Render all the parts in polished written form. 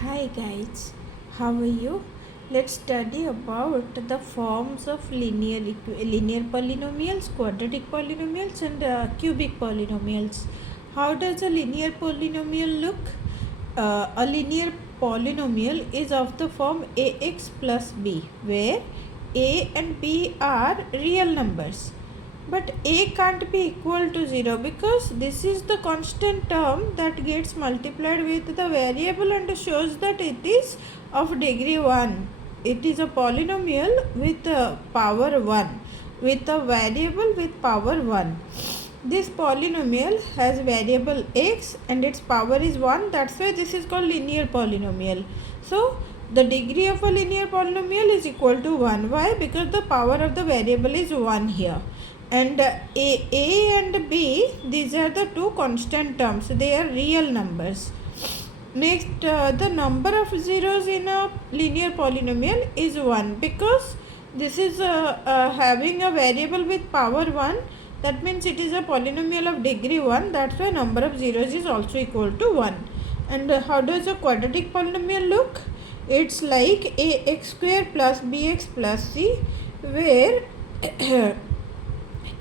Hi guys, how are you? Let's study about the forms of linear polynomials, quadratic polynomials and cubic polynomials. How does a linear polynomial look? A linear polynomial is of the form ax plus b, where a and b are real numbers. But a can't be equal to 0 because this is the constant term that gets multiplied with the variable and shows that it is of degree 1. It is a polynomial with power 1, with a variable with power 1. This polynomial has variable x and its power is 1. That's why this is called linear polynomial. So the degree of a linear polynomial is equal to 1. Why? Because the power of the variable is 1 here. And a and b, these are the two constant terms. They are real numbers. Next, the number of zeros in a linear polynomial is 1 because this is having a variable with power 1. That means it is a polynomial of degree 1. That's why number of zeros is also equal to 1. And how does a quadratic polynomial look? It's like ax square plus bx plus c, where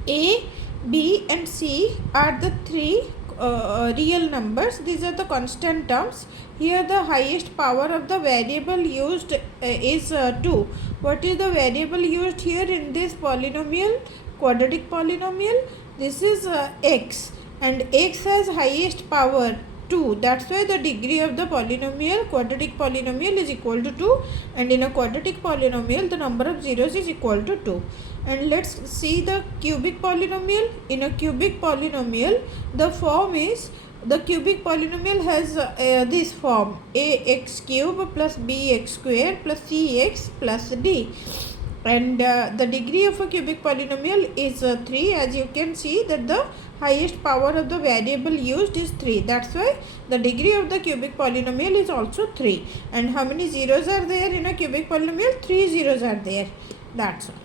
a, b and c are the three real numbers. These are the constant terms. Here the highest power of the variable used is 2. What is the variable used here in this polynomial, quadratic polynomial? This is x, and x has highest power 2. That's why the degree of the polynomial, quadratic polynomial, is equal to 2, and in a quadratic polynomial the number of zeros is equal to 2. And let's see the cubic polynomial. In a cubic polynomial, the form is, the cubic polynomial has this form: ax cube plus bx square plus cx plus d. And the degree of a cubic polynomial is 3. As you can see that the highest power of the variable used is 3. That's why the degree of the cubic polynomial is also 3. And how many zeros are there in a cubic polynomial? 3 zeros are there. That's all.